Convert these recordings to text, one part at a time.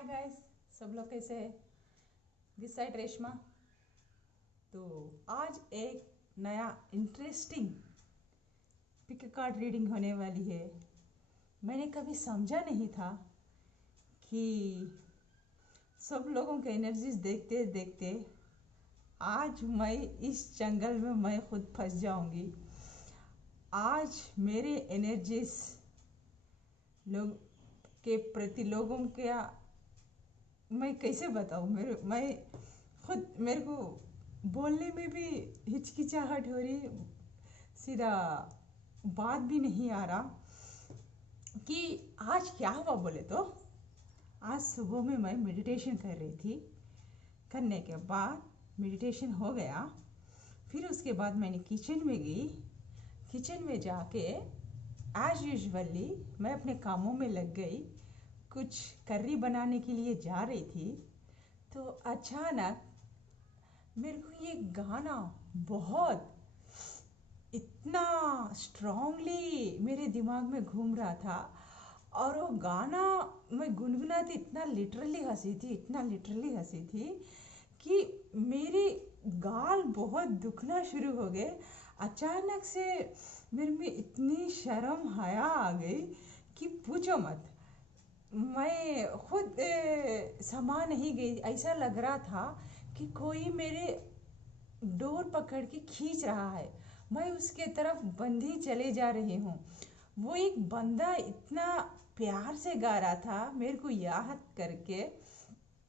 Hi guys, सब लोग कैसे हैं? This side Reshma. तो आज एक नया इंटरेस्टिंग पिक कार्ड रीडिंग होने वाली है। मैंने कभी समझा नहीं था कि सब लोगों के एनर्जीज देखते देखते आज मैं इस जंगल में मैं खुद फंस जाऊंगी। आज मेरे एनर्जीज लोग के प्रति लोगों के मैं कैसे बताऊँ। मैं खुद मेरे को बोलने में भी हिचकिचाहट हो रही, सीधा बात भी नहीं आ रहा कि आज क्या हुआ। बोले तो आज सुबह में मैं मेडिटेशन कर रही थी। करने के बाद मेडिटेशन हो गया, फिर उसके बाद मैंने किचन में गई। किचन में जाके एज यूजुअली मैं अपने कामों में लग गई। कुछ कर्री बनाने के लिए जा रही थी तो अचानक मेरे को ये गाना बहुत इतना स्ट्रांगली मेरे दिमाग में घूम रहा था। और वो गाना मैं गुनगुनाती इतना लिटरली हंसी थी, इतना लिटरली हंसी थी कि मेरे गाल बहुत दुखना शुरू हो गए। अचानक से मेरे में इतनी शर्म हया आ गई कि पूछो मत। मैं खुद समा नहीं गई। ऐसा लग रहा था कि कोई मेरे डोर पकड़ के खींच रहा है, मैं उसके तरफ बंधी चले जा रही हूँ। वो एक बंदा इतना प्यार से गा रहा था, मेरे को याद करके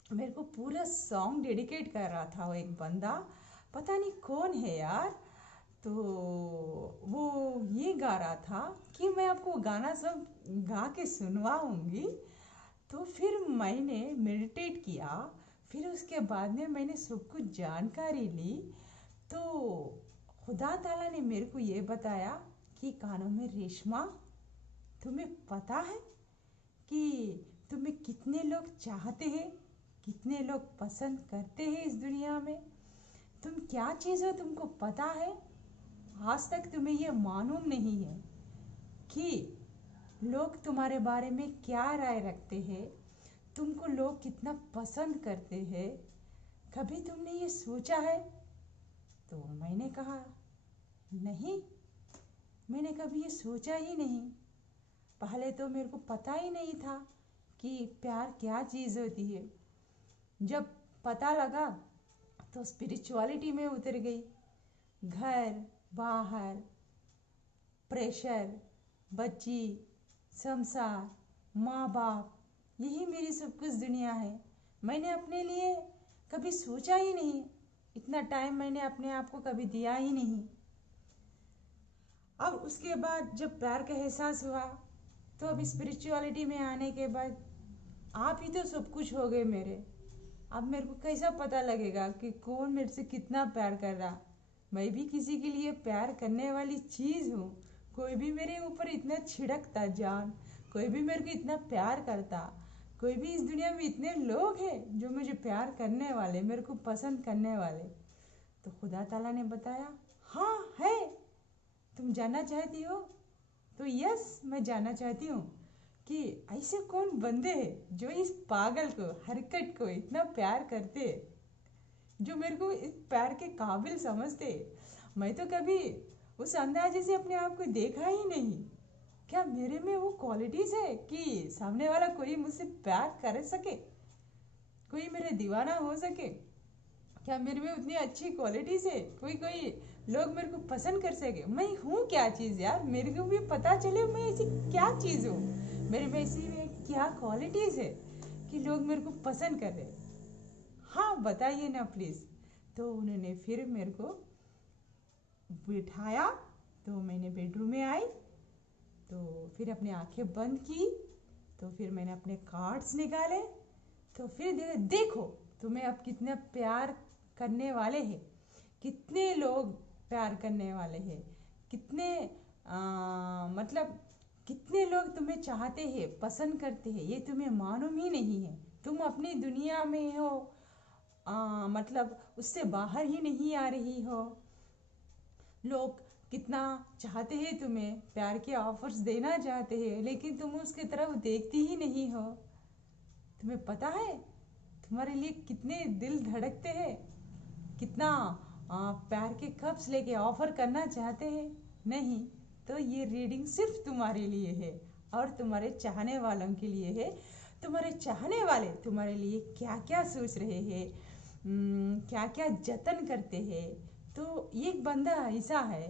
मेरे को पूरा सॉन्ग डेडिकेट कर रहा था। वो एक बंदा, पता नहीं कौन है यार। तो वो ये गा रहा था कि मैं आपको गाना सब गा के सुनवाऊंगी। तो फिर मैंने मेडिटेट किया, फिर उसके बाद में मैंने सब कुछ जानकारी ली। तो खुदा ताला ने मेरे को ये बताया कि कानों में रेशमा, तुम्हें पता है कि तुम्हें कितने लोग चाहते हैं, कितने लोग पसंद करते हैं इस दुनिया में। तुम क्या चीज़ हो तुमको पता है? आज तक तुम्हें ये मालूम नहीं है कि लोग तुम्हारे बारे में क्या राय रखते हैं, तुमको लोग कितना पसंद करते हैं। कभी तुमने ये सोचा है? तो मैंने कहा नहीं, मैंने कभी ये सोचा ही नहीं। पहले तो मेरे को पता ही नहीं था कि प्यार क्या चीज़ होती है। जब पता लगा तो स्पिरिचुअलिटी में उतर गई। घर बाहर, प्रेशर, बच्ची, संसार, माँ बाप, यही मेरी सब कुछ दुनिया है। मैंने अपने लिए कभी सोचा ही नहीं, इतना टाइम मैंने अपने आप को कभी दिया ही नहीं। अब उसके बाद जब प्यार का एहसास हुआ तो अब स्पिरिचुअलिटी में आने के बाद आप ही तो सब कुछ हो गए मेरे। अब मेरे को कैसा पता लगेगा कि कौन मेरे से कितना प्यार कर रहा। मैं भी किसी के लिए प्यार करने वाली चीज़ हूँ। कोई भी मेरे ऊपर इतना छिड़कता जान, कोई भी मेरे को इतना प्यार करता, कोई भी इस दुनिया में इतने लोग हैं जो मुझे प्यार करने वाले, मेरे को पसंद करने वाले। तो खुदा ताला ने बताया हाँ है। तुम जानना चाहती हो? तो यस, मैं जानना चाहती हूँ कि ऐसे कौन बंदे हैं जो इस पागल को, हरकत को इतना प्यार करते, जो मेरे को इस प्यार के काबिल समझते। मैं तो कभी उस अंदाजे से अपने आप को देखा ही नहीं। क्या मेरे में वो क्वालिटीज है कि सामने वाला कोई मुझसे प्यार कर सके, कोई मेरे दीवाना हो सके? क्या मेरे में उतनी अच्छी क्वालिटीज है कोई कोई लोग मेरे को पसंद कर सके? मैं हूँ क्या चीज़ यार, मेरे को भी पता चले मैं ऐसी क्या चीज़ हूँ, मेरे में ऐसी में क्या क्वालिटीज है कि लोग मेरे को पसंद कर रहे। हाँ बताइए ना प्लीज़। तो उन्होंने फिर मेरे को बिठाया, तो मैंने बेडरूम में आई, तो फिर अपनी आंखें बंद की, तो फिर मैंने अपने कार्ड्स निकाले। तो फिर देखो तुम्हें अब कितना प्यार करने वाले हैं, कितने लोग प्यार करने वाले हैं, कितने मतलब कितने लोग तुम्हें चाहते हैं, पसंद करते हैं, ये तुम्हें मालूम ही नहीं है। तुम अपनी दुनिया में हो, मतलब उससे बाहर ही नहीं आ रही हो। लोग कितना चाहते हैं तुम्हें, प्यार के ऑफर्स देना चाहते हैं, लेकिन तुम उसकी तरफ देखती ही नहीं हो। तुम्हें पता है तुम्हारे लिए कितने दिल धड़कते हैं, कितना प्यार के कप्स लेके ऑफर करना चाहते हैं। नहीं तो ये रीडिंग सिर्फ तुम्हारे लिए है और तुम्हारे चाहने वालों के लिए है। तुम्हारे चाहने वाले तुम्हारे लिए क्या क्या सोच रहे हैं, क्या क्या जतन करते हैं। तो एक बंदा ऐसा है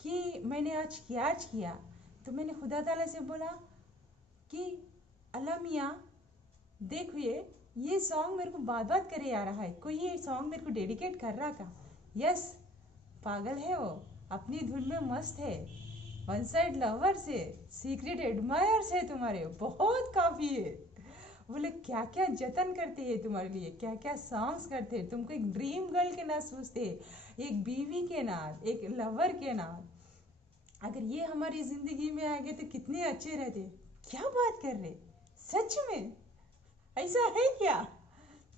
कि मैंने आज किया तो मैंने खुदा ताला से बोला कि अल्लाह मियाँ देखो ये सॉन्ग मेरे को बात बात करे आ रहा है, कोई ये सॉन्ग मेरे को डेडिकेट कर रहा का। यस, पागल है वो, अपनी धुन में मस्त है, वन साइड लवर से सीक्रेट एडमायर से तुम्हारे बहुत काफ़ी है। बोले क्या क्या जतन करते हैं तुम्हारे लिए, क्या क्या सॉन्ग्स करते हैं, तुमको एक ड्रीम गर्ल के नाम सोचते, एक बीवी के नाम, एक लवर के नाम। अगर ये हमारी ज़िंदगी में आ गए तो कितने अच्छे रहते। क्या बात कर रहे, सच में ऐसा है क्या?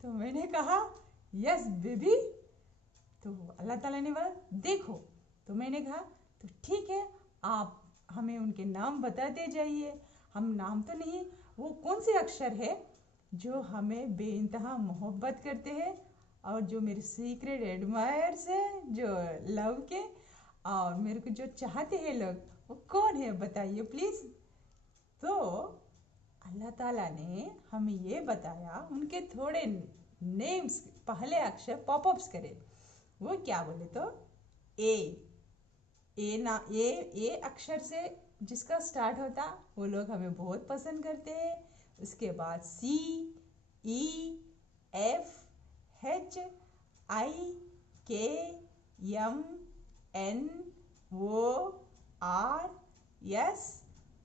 तो मैंने कहा यस बेबी। तो अल्लाह ताला ने बोला देखो। तो मैंने कहा तो ठीक है, आप हमें उनके नाम बताते जाइए। हम नाम तो नहीं, वो कौन से अक्षर है जो हमें बेइंतहा मोहब्बत करते हैं और जो मेरे सीक्रेट एडमायर्स है, जो लव के और मेरे को जो चाहते हैं लोग, वो कौन है बताइए प्लीज़। तो अल्लाह ताला ने हमें ये बताया, उनके थोड़े नेम्स पहले अक्षर पॉपअप्स करे। वो क्या बोले तो ए अक्षर से जिसका स्टार्ट होता वो लोग हमें बहुत पसंद करते हैं। उसके बाद सी, ई, F, H, I, K, M, N, O, R, S,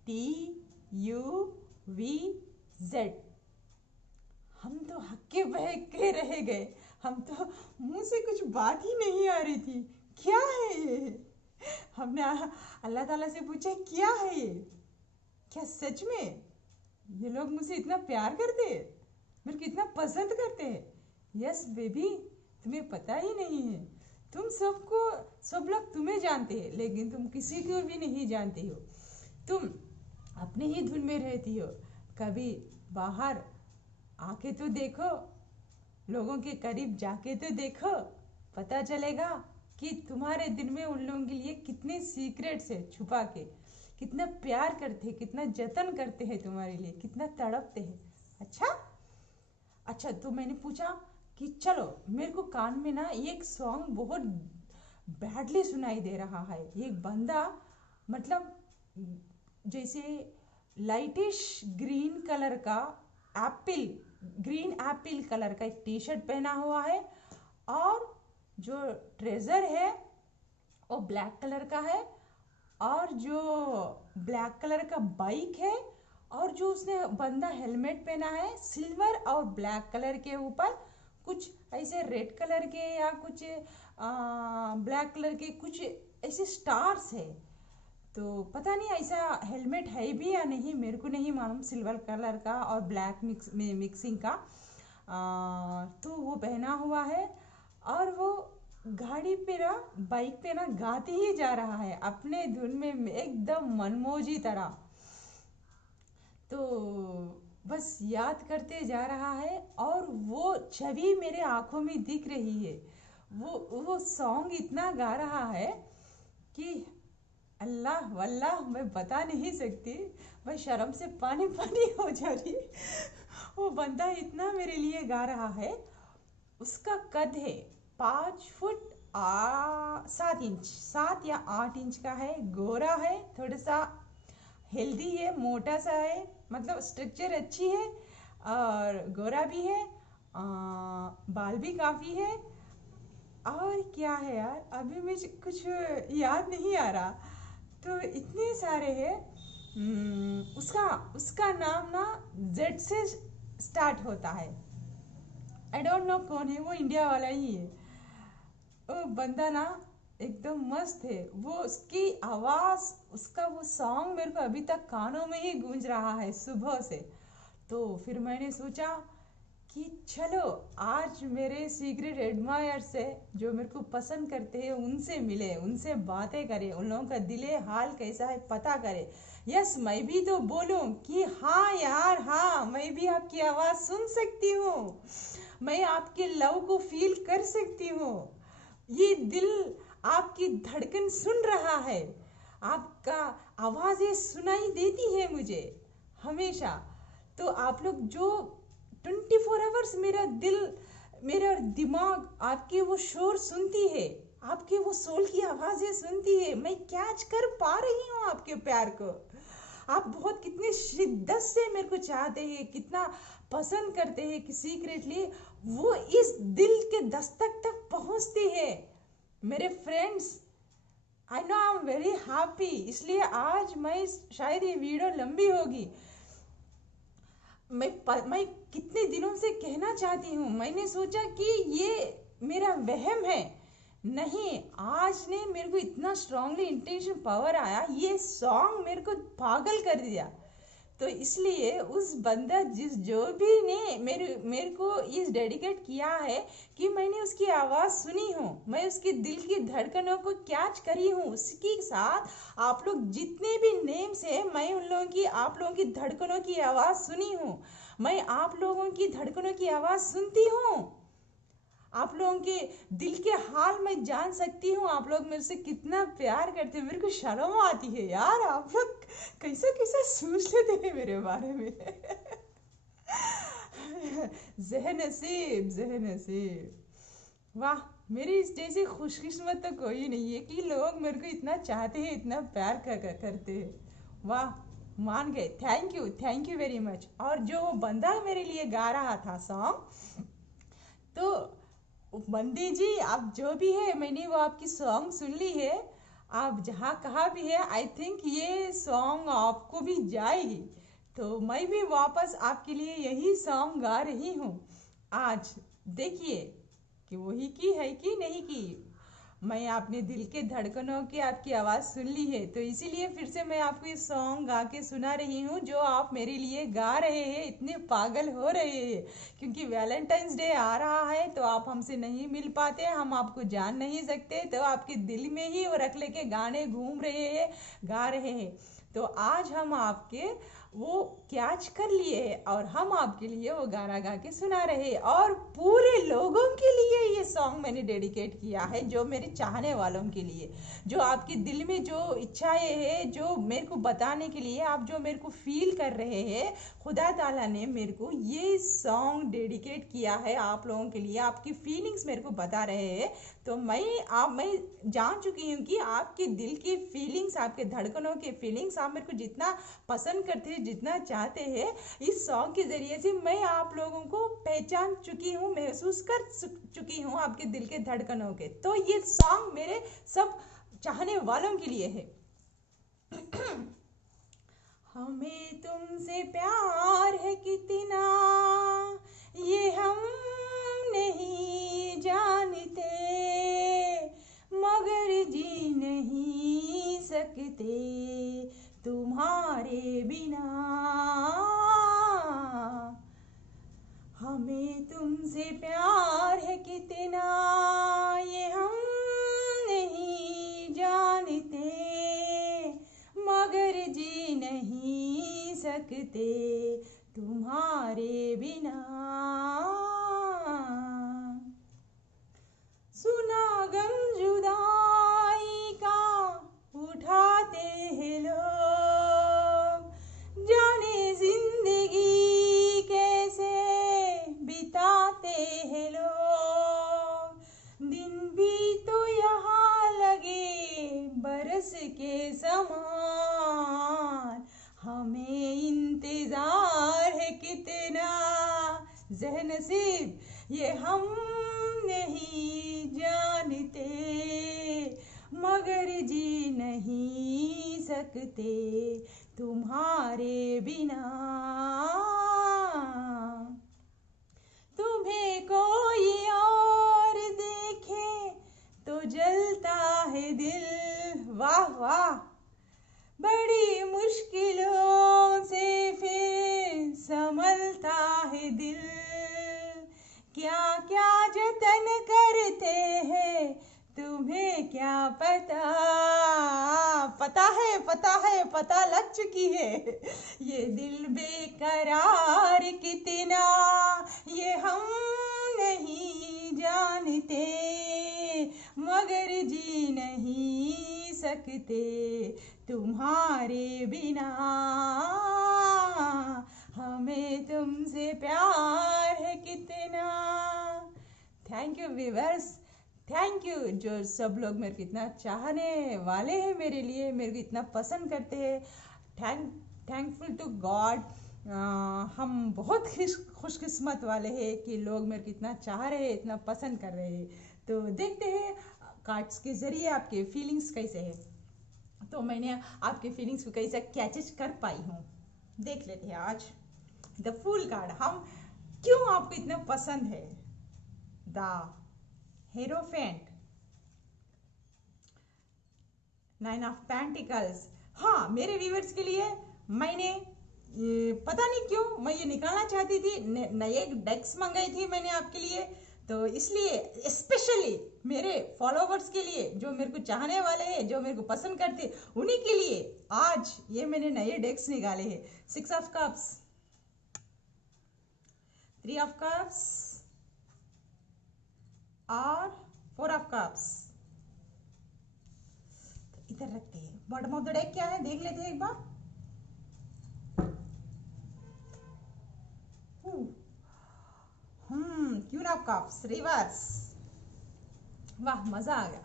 T, U, V, Z. हम तो हक्के बहके रह गए, हम तो मुंह से कुछ बात ही नहीं आ रही थी, क्या है ये। हमने अल्लाह ताला से पूछा क्या है ये, क्या सच में ये लोग मुझसे इतना प्यार करते हैं, मेरे को इतना पसंद करते हैं। यस बेबी, तुम्हें पता ही नहीं है, तुम सब लोग तुम्हें जानते हैं लेकिन तुम किसी को भी नहीं जानती हो। तुम अपने ही धुन में रहती हो, कभी बाहर आके तो देखो, लोगों के करीब जाके तो देखो, पता चलेगा कि तुम्हारे दिल में उन लोगों के लिए कितने सीक्रेट्स है छुपा के, कितना प्यार करते हैं, कितना जतन करते हैं तुम्हारे लिए, कितना तड़पते हैं। अच्छा तो मैंने पूछा कि चलो, मेरे को कान में ना एक सॉन्ग बहुत बैडली सुनाई दे रहा है। एक बंदा मतलब जैसे लाइटिश ग्रीन कलर का ग्रीन एप्पल कलर का एक टी शर्ट पहना हुआ है और जो ट्रेजर है वो ब्लैक कलर का है और जो ब्लैक कलर का बाइक है और जो उसने बंदा हेलमेट पहना है सिल्वर और ब्लैक कलर के ऊपर कुछ ऐसे रेड कलर के या कुछ ब्लैक कलर के कुछ ऐसे स्टार्स है। तो पता नहीं ऐसा हेलमेट है भी या नहीं, मेरे को नहीं मालूम, सिल्वर कलर का और ब्लैक मिक्सिंग का। तो वो पहना हुआ है और वो गाड़ी पे ना, बाइक पे ना गाते ही जा रहा है अपने धुन में एकदम मनमौजी तरह। तो बस याद करते जा रहा है और वो छवि मेरे आंखों में दिख रही है। वो सॉन्ग इतना गा रहा है कि अल्लाह वल्लाह मैं बता नहीं सकती, मैं शर्म से पानी पानी हो जा रही। वो बंदा इतना मेरे लिए गा रहा है। उसका कद है 5 फुट 7 इंच, 7 या 8 इंच का है, गोरा है, थोड़ा सा हेल्दी है, मोटा सा है, मतलब स्ट्रक्चर अच्छी है और गोरा भी है, बाल भी काफ़ी है। और क्या है यार, अभी मुझे कुछ याद नहीं आ रहा, तो इतने सारे हैं। उसका नाम ना जेड से स्टार्ट होता है, आई डोंट नो कौन है, वो इंडिया वाला ही है। वो बंदा ना एकदम मस्त है, वो उसकी आवाज़, उसका वो सॉन्ग मेरे को अभी तक कानों में ही गूंज रहा है सुबह से। तो फिर मैंने सोचा कि चलो आज मेरे सीक्रेट एडमायर से जो मेरे को पसंद करते हैं उनसे मिले, उनसे बातें करें, उन लोगों का दिले हाल कैसा है पता करें। यस, मैं भी तो बोलूं कि हाँ यार, हाँ मैं भी आपकी आवाज़ सुन सकती हूँ, मैं आपके लव को फील कर सकती हूँ। ये दिल आपकी धड़कन सुन रहा है, आपका आवाज़ें सुनाई देती है मुझे हमेशा। तो आप लोग जो 24 आवर्स मेरा दिल, मेरा दिमाग आपके वो शोर सुनती है, आपके वो सोल की आवाज़ें सुनती है, मैं कैच कर पा रही हूँ आपके प्यार को। आप बहुत कितने शिद्दत से मेरे को चाहते हैं, कितना पसंद करते हैं कि सीक्रेटली वो इस दिल के दस्तक तक पहुंचती है। मेरे friends, I know I am very happy, इसलिए आज मैं, शायद ये वीडियो लंबी होगी, मैं कितने दिनों से कहना चाहती हूँ, मैंने सोचा कि ये मेरा वहम है, नहीं, आज ने मेरे को इतना स्ट्रांगली इंटेंशन पावर आया, ये सॉन्ग मेरे को पागल कर दिया। तो इसलिए उस बंदा जिस जो भी ने मेरे को इस डेडिकेट किया है कि मैंने उसकी आवाज़ सुनी हूँ, मैं उसके दिल की धड़कनों को कैच करी हूँ, उसके साथ आप लोग जितने भी नेम्स हैं, मैं उन लोगों की, आप लोगों की धड़कनों की आवाज़ सुनी हूँ, मैं आप लोगों की धड़कनों की आवाज़ सुनती हूँ, आप लोगों के दिल के हाल मैं जान सकती हूँ, आप लोग मेरे से कितना प्यार करते हैं। मेरे को शर्म आती है यार, आप लोग कैसे कैसे सोच लेते हैं मेरे बारे में। ज़हन नसीब, ज़हन नसीब, वाह, मेरी इस जैसी खुशकिस्मत तो कोई नहीं है कि लोग मेरे को इतना चाहते हैं, इतना प्यार करते हैं। वाह, मान गए, थैंक यू वेरी मच। और जो वो बंदा मेरे लिए गा रहा था सॉन्ग, तो बंदी जी आप जो भी है, मैंने वो आपकी सॉन्ग सुन ली है, आप जहाँ कहाँ भी है, आई थिंक ये सॉन्ग आपको भी जाएगी, तो मैं भी वापस आपके लिए यही सॉन्ग गा रही हूँ आज। देखिए कि वही की है कि नहीं की, मैं अपने दिल के धड़कनों की आपकी आवाज़ सुन ली है, तो इसीलिए फिर से मैं आपको ये सॉन्ग गा के सुना रही हूँ जो आप मेरे लिए गा रहे हैं, इतने पागल हो रहे हैं, क्योंकि वैलेंटाइंस डे आ रहा है, तो आप हमसे नहीं मिल पाते, हम आपको जान नहीं सकते, तो आपके दिल में ही वो रख लेके गाने घूम रहे हैं, गा रहे हैं। तो आज हम आपके वो कैच कर लिए हैं और हम आपके लिए वो गाना गा के सुना रहे हैं, और पूरे लोगों के लिए ये सॉन्ग मैंने डेडिकेट किया है, जो मेरे चाहने वालों के लिए, जो आपके दिल में जो इच्छाएं हैं, जो मेरे को बताने के लिए, आप जो मेरे को फील कर रहे हैं, खुदा ताला ने मेरे को ये सॉन्ग डेडिकेट किया है आप लोगों के लिए, आपकी फीलिंग्स मेरे को बता रहे हैं। तो मैं जान चुकी हूँ कि आपके दिल की फीलिंग्स, आपके धड़कनों के फीलिंग्स आप मेरे को जितना पसंद करते हैं, जितना चाहते हैं, इस सॉन्ग के ज़रिए से मैं आप लोगों को पहचान चुकी हूँ, महसूस कर चुकी हूँ आपके दिल के धड़कनों के। तो ये सॉन्ग मेरे सब चाहने वालों के लिए है। हमें तुमसे प्यार है कितना ये हम नहीं जानते, मगर जी नहीं सकते तुम्हारे बिना। हमें तुमसे प्यार है कितना ये हम नहीं जानते, मगर जी नहीं सकते तुम्हारे बिना। सुना गम जुदाई का उठाते हैं लोग, जाने जिंदगी कैसे बिताते हैं लोग, दिन भी तो यहाँ लगे बरस के समान, हमें इंतजार है कितना, ज़हन नसीब, ये हम नहीं जानते, मगर जी नहीं सकते तुम्हारे बिना। तुम्हें कोई और देखे तो जलता है दिल, वाह वाह, बड़ी मुश्किलों से फिर संभलता है दिल, तुम्हें क्या पता, पता लग चुकी है। ये दिल बेकरार कितना ये हम नहीं जानते, मगर जी नहीं सकते तुम्हारे बिना, हमें तुमसे प्यार है कितना। Thank you viewers, thank you जो सब लोग मेरे को इतना चाहने वाले हैं, मेरे लिए मेरे को इतना पसंद करते हैं। Thankful to God. हम बहुत खुशकिस्मत वाले हैं कि लोग मेरे को इतना चाह रहे हैं, इतना पसंद कर रहे हैं। तो देखते हैं कार्ड्स के ज़रिए आपके फीलिंग्स कैसे है। तो मैंने आपके फीलिंग्स को कैसे कैचेज कर पाई हूँ, देख लेते हैं आज। द फूल कार्ड, हम क्यों आपको इतना पसंद है। The hierophant, 9 of pentacles. हाँ, मेरे व्यूअर्स के लिए मैंने पता नहीं क्यों मैं ये निकालना चाहती थी, नए डेक्स मंगाई थी मैंने आपके लिए, तो इसलिए स्पेशली मेरे फॉलोवर्स के लिए, जो मेरे को चाहने वाले हैं, जो मेरे को पसंद करते, उन्हीं के लिए आज ये मैंने नए डेक्स निकाले हैं। 6 ऑफ कप्स, 3 ऑफ कप्स और 4 ऑफ कप्स। इधर रखते हैं। बॉटम ऑफ द डेक क्या है देख लेते हैं एक बार। Queen of cups reverse. वाह, मजा आ गया।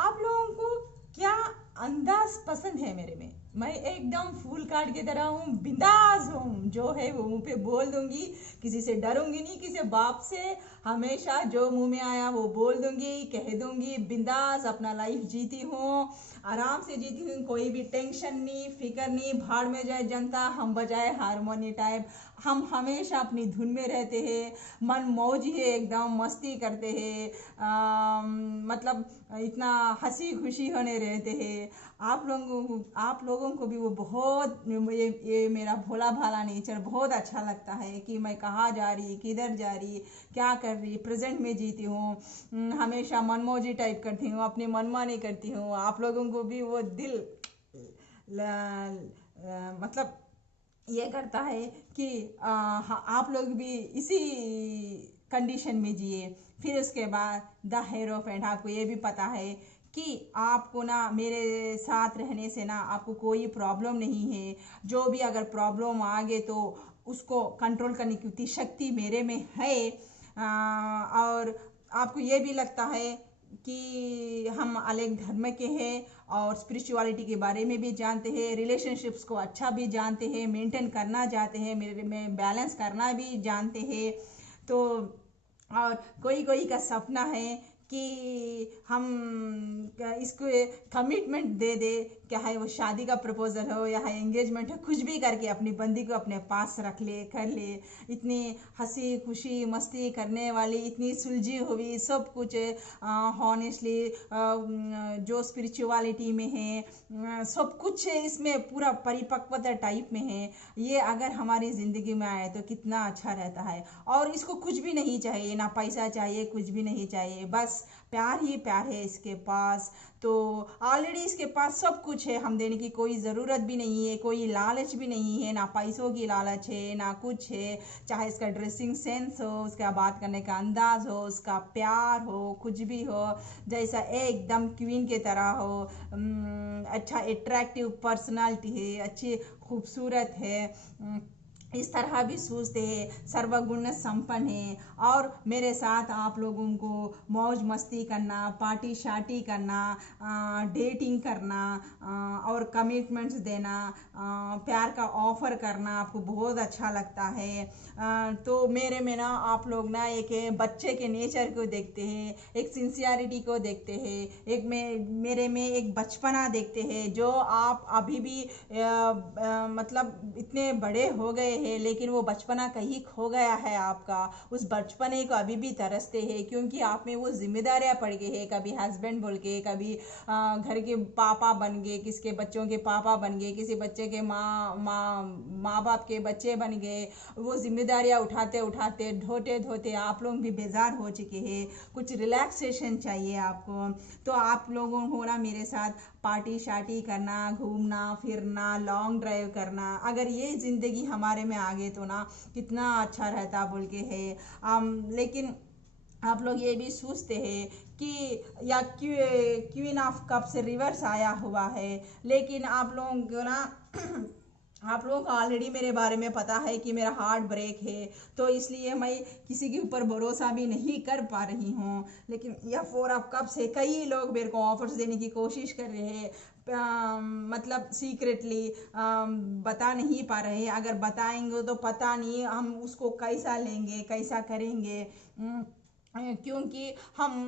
आप लोगों को क्या अंदाज पसंद है मेरे में। मैं एकदम फूल कार्ड की तरह हूँ, बिंदास हूँ, जो है वो मुंह पे बोल दूंगी, किसी से डरूंगी नहीं, किसी बाप से हमेशा जो मुंह में आया वो बोल दूंगी, कह दूंगी, बिंदास अपना लाइफ जीती हूँ, आराम से जीती हूँ, कोई भी टेंशन नहीं, फिक्र नहीं, भाड़ में जाए जनता, हम बजाए हारमोनी टाइप, हम हमेशा अपनी धुन में रहते हैं, मन मौज है, एकदम मस्ती करते हैं, मतलब इतना हंसी खुशी होने रहते हैं। आप लोगों को भी वो बहुत, ये मेरा भोला भाला नेचर बहुत अच्छा लगता है कि मैं कहाँ जा रही, किधर जा रही, क्या कर रही, प्रेजेंट में जीती हूँ, हमेशा मनमौजी टाइप करती हूँ, अपनी मनमानी करती हूँ। आप लोगों को भी वो दिल मतलब ये करता है कि आप लोग भी इसी कंडीशन में जिए। फिर उसके बाद द हेरोफेंट, आपको ये भी पता है कि आपको ना मेरे साथ रहने से ना आपको कोई प्रॉब्लम नहीं है, जो भी अगर प्रॉब्लम आ गए तो उसको कंट्रोल करने की उतनी शक्ति मेरे में है। और आपको ये भी लगता है कि हम अलग धर्म के हैं और स्पिरिचुअलिटी के बारे में भी जानते हैं, रिलेशनशिप्स को अच्छा भी जानते हैं, मेंटेन करना चाहते हैं, मेरे में बैलेंस करना भी जानते हैं। तो और कोई का सपना है कि हम इसको कमिटमेंट दे दे, क्या है वो शादी का प्रपोजल हो या है एंगेजमेंट हो, कुछ भी करके अपनी बंदी को अपने पास रख ले, कर ले। इतनी हंसी खुशी मस्ती करने वाली, इतनी सुलझी हुई सब कुछ हॉनेस्टली जो स्पिरिचुअलिटी में है, सब कुछ इसमें पूरा परिपक्वता टाइप में है। ये अगर हमारी ज़िंदगी में आए तो कितना अच्छा रहता है। और इसको कुछ भी नहीं चाहिए, ना पैसा चाहिए, कुछ भी नहीं चाहिए, बस प्यार ही प्यार है इसके पास। तो ऑलरेडी इसके पास सब कुछ है, हम देने की कोई ज़रूरत भी नहीं है, कोई लालच भी नहीं है, ना पैसों की लालच है ना कुछ है। चाहे इसका ड्रेसिंग सेंस हो, उसका बात करने का अंदाज हो, उसका प्यार हो, कुछ भी हो, जैसा एकदम क्वीन की तरह हो, अच्छा अट्रैक्टिव पर्सनालिटी है, अच्छी खूबसूरत है, इस तरह भी सोचते हैं, सर्वगुण संपन्न है। और मेरे साथ आप लोगों को मौज मस्ती करना, पार्टी शार्टी करना, डेटिंग करना और कमिटमेंट्स देना, प्यार का ऑफर करना आपको बहुत अच्छा लगता है। तो मेरे में ना आप लोग ना एक बच्चे के नेचर को देखते हैं, एक सिंसियरिटी को देखते हैं, एक मेरे में एक बचपना देखते हैं, जो आप अभी भी मतलब इतने बड़े हो गए हैं, लेकिन वो बचपना कहीं खो गया है आपका। उस बचपने को अभी भी तरसते हैं, क्योंकि आप में वो जिम्मेदारियां पड़ गई है। कभी हस्बैंड बोल के, कभी घर के पापा बन गए, किसके बच्चों के पापा बन गए, किसी बच्चे के माँ बाप के बच्चे बन गए। वो जिम्मेदारियां उठाते उठाते, ढोते ढोते आप लोग भी बेजार हो चुके हैं। कुछ रिलैक्सेशन चाहिए आपको। तो आप लोगों को ना मेरे साथ पार्टी शार्टी करना, घूमना फिरना, लॉन्ग ड्राइव करना, अगर ये ज़िंदगी हमारे में आ गए तो ना कितना अच्छा रहता बोल के है। लेकिन आप लोग ये भी सोचते हैं कि या क्वीन ऑफ कप्स रिवर्स आया हुआ है, लेकिन आप लोगों को ना आप लोगों को ऑलरेडी मेरे बारे में पता है कि मेरा हार्ट ब्रेक है, तो इसलिए मैं किसी के ऊपर भरोसा भी नहीं कर पा रही हूँ। लेकिन यह 4 ऑफ कप्स है, कई लोग मेरे को ऑफर्स देने की कोशिश कर रहे हैं, मतलब सीक्रेटली बता नहीं पा रहे। अगर बताएंगे तो पता नहीं हम उसको कैसा लेंगे, कैसा करेंगे, क्योंकि हम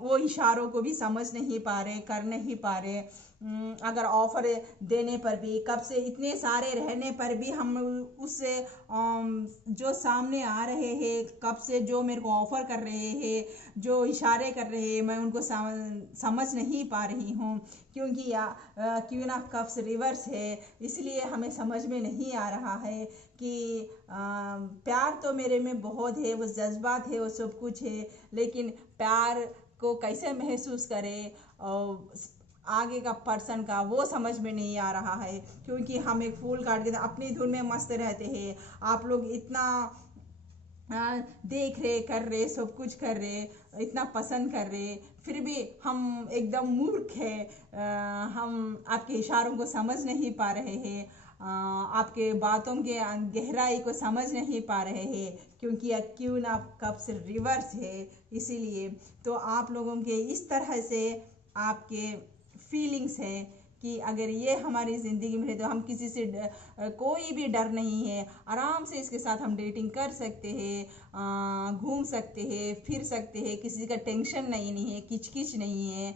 वो इशारों को भी समझ नहीं पा रहे, कर नहीं पा रहे। अगर ऑफर देने पर भी, कब से इतने सारे रहने पर भी हम उससे जो सामने आ रहे हैं, कब से जो मेरे को ऑफर कर रहे हैं, जो इशारे कर रहे हैं, मैं उनको समझ नहीं पा रही हूँ, क्योंकि क्वीन ऑफ कप्स रिवर्स है। इसलिए हमें समझ में नहीं आ रहा है कि प्यार तो मेरे में बहुत है, वो जज्बात है, वो सब कुछ है, लेकिन प्यार को कैसे महसूस करें और आगे का पर्सन का वो समझ में नहीं आ रहा है। क्योंकि हम एक फूल काट के अपनी धुन में मस्त रहते हैं, आप लोग इतना देख रहे, कर रहे, सब कुछ कर रहे, इतना पसंद कर रहे, फिर भी हम एकदम मूर्ख है। हम आपके इशारों को समझ नहीं पा रहे हैं, आपके बातों के गहराई को समझ नहीं पा रहे हैं, क्योंकि क्वीन ऑफ कप्स रिवर्स है। इसीलिए तो आप लोगों के इस तरह से आपके फीलिंग्स है कि अगर ये हमारी ज़िंदगी में है तो हम किसी से कोई भी डर नहीं है, आराम से इसके साथ हम डेटिंग कर सकते हैं, घूम सकते हैं, फिर सकते हैं, किसी का टेंशन नहीं है, किचकिच नहीं है,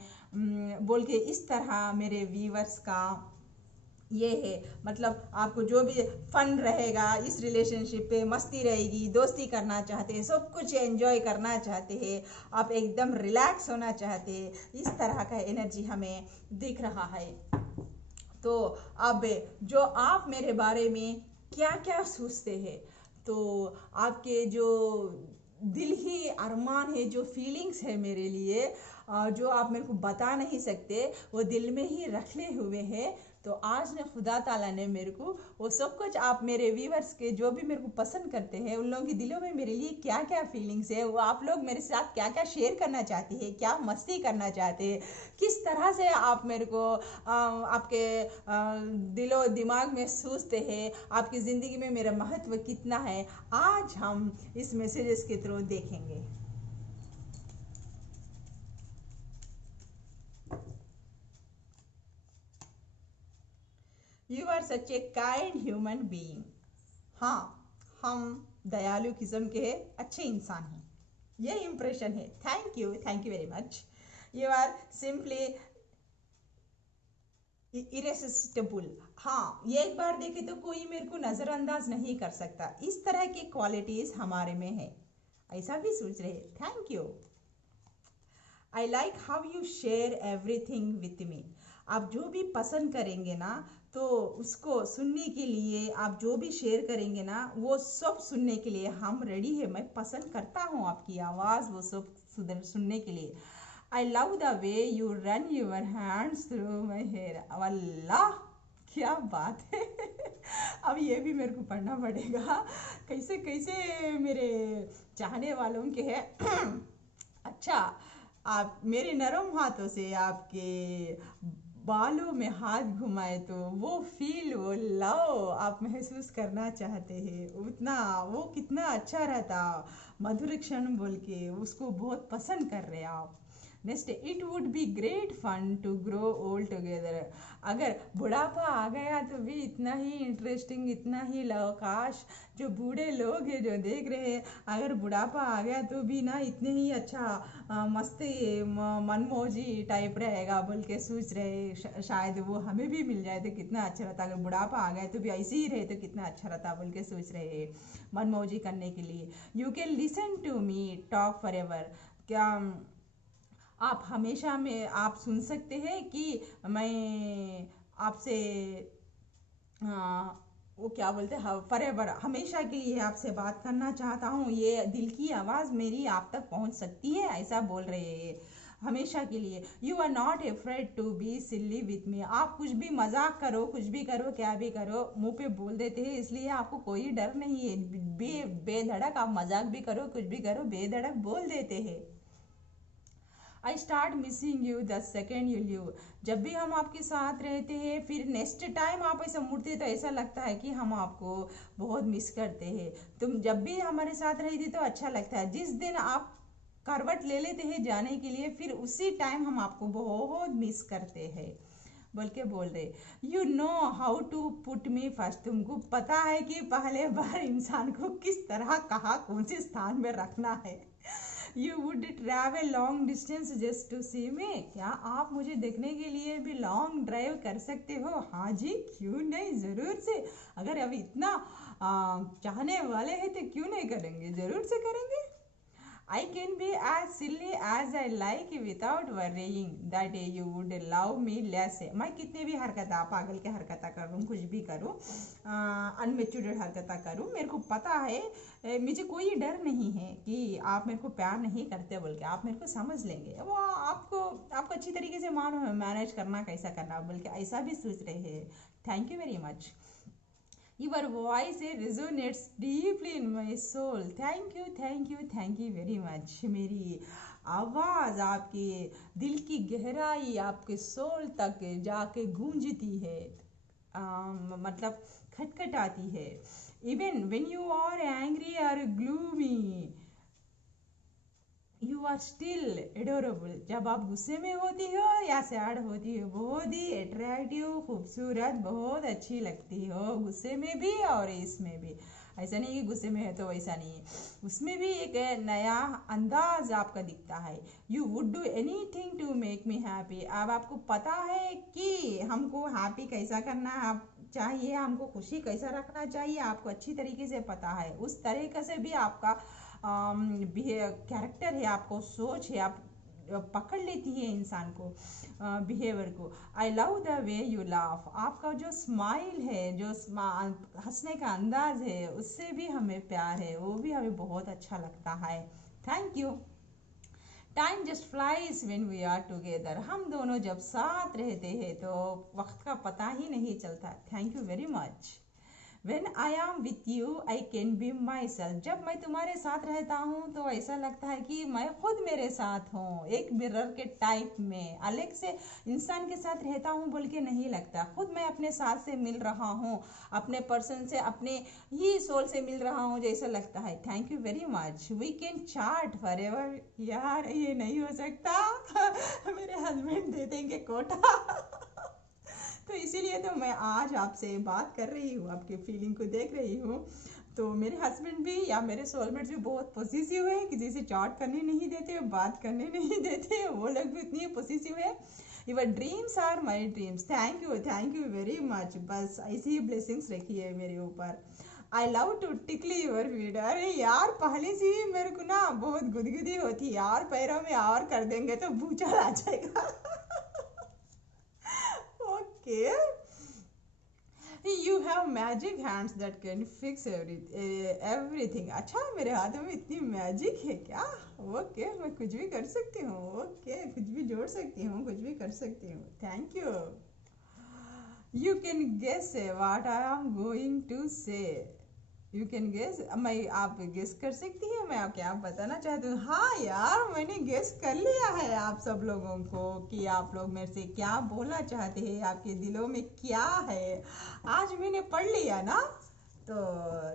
बोल के इस तरह मेरे व्यूवर्स का ये है। मतलब आपको जो भी फन रहेगा इस रिलेशनशिप पे, मस्ती रहेगी, दोस्ती करना चाहते हैं, सब कुछ एंजॉय करना चाहते हैं, आप एकदम रिलैक्स होना चाहते हैं, इस तरह का एनर्जी हमें दिख रहा है। तो अब जो आप मेरे बारे में क्या क्या सोचते हैं, तो आपके जो दिल ही अरमान है, जो फीलिंग्स है मेरे लिए, जो आप मेरे को बता नहीं सकते, वो दिल में ही रखले हुए हैं। तो आज ने खुदा ताला ने मेरे को वो सब कुछ, आप मेरे व्यूवर्स के जो भी मेरे को पसंद करते हैं, उन लोगों के दिलों में मेरे लिए क्या क्या फीलिंग्स है, वो आप लोग मेरे साथ क्या क्या शेयर करना चाहते हैं, क्या मस्ती करना चाहते हैं, किस तरह से आप मेरे को आपके दिलो दिमाग में सोचते हैं, आपकी ज़िंदगी में मेरा महत्व कितना है, आज हम इस मैसेजेस के थ्रू देखेंगे। You are such a kind human being. हाँ, हम दयालु किस्म के अच्छे इंसान हैं, ये इम्प्रेशन है। Thank you very much. You are simply irresistible. हाँ, ये एक बार देखे तो कोई मेरे को नज़रअंदाज नहीं कर सकता, इस तरह की क्वालिटीज़ हमारे में है, ऐसा भी सोच रहे। Thank you. I like how you share everything with me. आप जो भी पसंद करेंगे ना, तो उसको सुनने के लिए, आप जो भी शेयर करेंगे ना, वो सब सुनने के लिए हम रेडी है। मैं पसंद करता हूँ आपकी आवाज़, वो सब सुनने के लिए। I love the way you run your hands through my hair. अल्लाह, क्या बात है। अब ये भी मेरे को पढ़ना पड़ेगा, कैसे कैसे मेरे चाहने वालों के है। अच्छा, आप मेरे नरम हाथों से आपके बालों में हाथ घुमाए तो वो फील, वो लव आप महसूस करना चाहते हैं, उतना वो कितना अच्छा रहता, मधुर क्षण बोल के उसको बहुत पसंद कर रहे आप। Next, it would be great fun to grow old together. अगर बुढ़ापा आ गया तो भी इतना ही इंटरेस्टिंग, इतना ही काश जो बूढ़े लोग हैं जो देख रहे हैं, अगर बुढ़ापा आ गया तो भी ना इतने ही अच्छा मस्ती मनमौजी टाइप रहेगा बोल के सोच रहे। शायद वो हमें भी मिल जाए तो कितना अच्छा रहता, अगर बुढ़ापा आ गया तो भी ऐसे ही रहे तो कितना अच्छा रहता बोल के सोच रहे मनमौजी करने के लिए। You can listen to me talk forever. क्या आप हमेशा में आप सुन सकते हैं कि मैं आपसे वो क्या बोलते हैं फॉरएवर, हमेशा के लिए आपसे बात करना चाहता हूँ, ये दिल की आवाज़ मेरी आप तक पहुँच सकती है, ऐसा बोल रहे हैं हमेशा के लिए। You are not afraid to be silly with me. आप कुछ भी मजाक करो, कुछ भी करो, क्या भी करो, मुंह पे बोल देते हैं, इसलिए आपको कोई डर नहीं है। बेधड़क आप मजाक भी करो, कुछ भी करो, बेधड़क बोल देते हैं। I start missing you the second you leave. जब भी हम आपके साथ रहते हैं, फिर नेक्स्ट टाइम आप ऐसा मुड़ते तो ऐसा लगता है कि हम आपको बहुत मिस करते हैं। तुम जब भी हमारे साथ रहती तो अच्छा लगता है, जिस दिन आप करवट ले लेते हैं जाने के लिए, फिर उसी टाइम हम आपको बहुत मिस करते हैं बोल के बोल रहे। You know how to put me first. तुमको पता है कि पहले बार इंसान को किस तरह कहाँ कौन से स्थान में रखना है। You would travel long distance just to see me. क्या आप मुझे देखने के लिए भी लॉन्ग ड्राइव कर सकते हो? हाँ जी, क्यों नहीं, ज़रूर से। अगर अभी इतना चाहने वाले हैं तो क्यों नहीं करेंगे, ज़रूर से करेंगे। I can be as silly as I like without worrying that you would love me less. मैं कितने भी हरकतें पागल के हरकतें करूँ, कुछ भी करूँ, अनमेच्योर्ड हरकतें करूँ, मेरे को पता है, मुझे कोई डर नहीं है कि आप मेरे को प्यार नहीं करते बोल के, आप मेरे को समझ लेंगे। वो आपको अच्छी तरीके से मैनेज करना, कैसा करना बोल के ऐसा भी सोच रहे हैं। Thank you very much. Your voice resonates deeply in my soul. Thank you, thank you, thank you very much. मेरी आवाज़ आपके दिल की गहराई, आपके सोल तक जाके गूंजती है, मतलब खटखटाती है। Even when you are angry or gloomy, you are still adorable. जब आप गुस्से में होती हो या सैड होती हो, बहुत ही अट्रैक्टिव, खूबसूरत, बहुत अच्छी लगती हो, गुस्से में भी और इसमें भी। ऐसा नहीं कि गुस्से में है तो वैसा नहीं है, उसमें भी एक नया अंदाज आपका दिखता है। You would do anything to make me happy. अब आपको पता है कि हमको हैप्पी कैसा करना है चाहिए, हमको खुशी कैसा रखना चाहिए, आपको अच्छी तरीके से पता है। उस तरीके से भी आपका कैरेक्टर है, आपको सोच है, आप पकड़ लेती है इंसान को, बिहेवियर को। आई love the way you laugh. आपका जो स्माइल है, जो हंसने का अंदाज है, उससे भी हमें प्यार है, वो भी हमें बहुत अच्छा लगता है। Thank you. Time just flies when we are together. हम दोनों जब साथ रहते हैं तो वक्त का पता ही नहीं चलता। Thank you very much. When I am with you, I can be myself. जब मैं तुम्हारे साथ रहता हूँ तो ऐसा लगता है कि मैं खुद मेरे साथ हूँ, एक मिरर के टाइप में, अलग से इंसान के साथ रहता हूँ बोल के नहीं लगता। खुद मैं अपने साथ से मिल रहा हूँ, अपने पर्सन से, अपने ही सोल से मिल रहा हूँ जैसा लगता है। Thank you very much. We can chat forever. यार ये नहीं हो सकता मेरे हस्बैंड दे देंगे कोटा तो इसीलिए तो मैं आज आपसे बात कर रही हूँ, आपके फीलिंग को देख रही हूँ। तो मेरे हस्बैंड भी या मेरे सोलमेट्स भी बहुत पॉजिटिव है, किसी से चैट करने नहीं देते, बात करने नहीं देते, वो लोग भी इतनी पॉजिटिव है। Your dreams are my dreams. Thank you very much. बस ऐसी ही ब्लेसिंग्स रखिए मेरे ऊपर। I love to tickle your feet. अरे यार पहले से ही मेरे को ना बहुत गुदगुदी होती है यार, पैरों में और कर देंगे तो भूचाल आ जाएगा Okay. You have magic hands that can fix everything. अच्छा मेरे हाथों में इतनी मैजिक है क्या? ओके मैं कुछ भी कर सकती हूँ, ओके कुछ भी जोड़ सकती हूँ, कुछ भी कर सकती हूँ। Thank you. You can guess what I am going to say. You can guess. मैं आप गेस कर सकती है मैं क्या बताना चाहती हूँ? हाँ यार मैंने गेस कर लिया है आप सब लोगों को कि आप लोग मेरे से क्या बोलना चाहते हैं, आपके दिलों में क्या है। आज मैंने पढ़ लिया ना, तो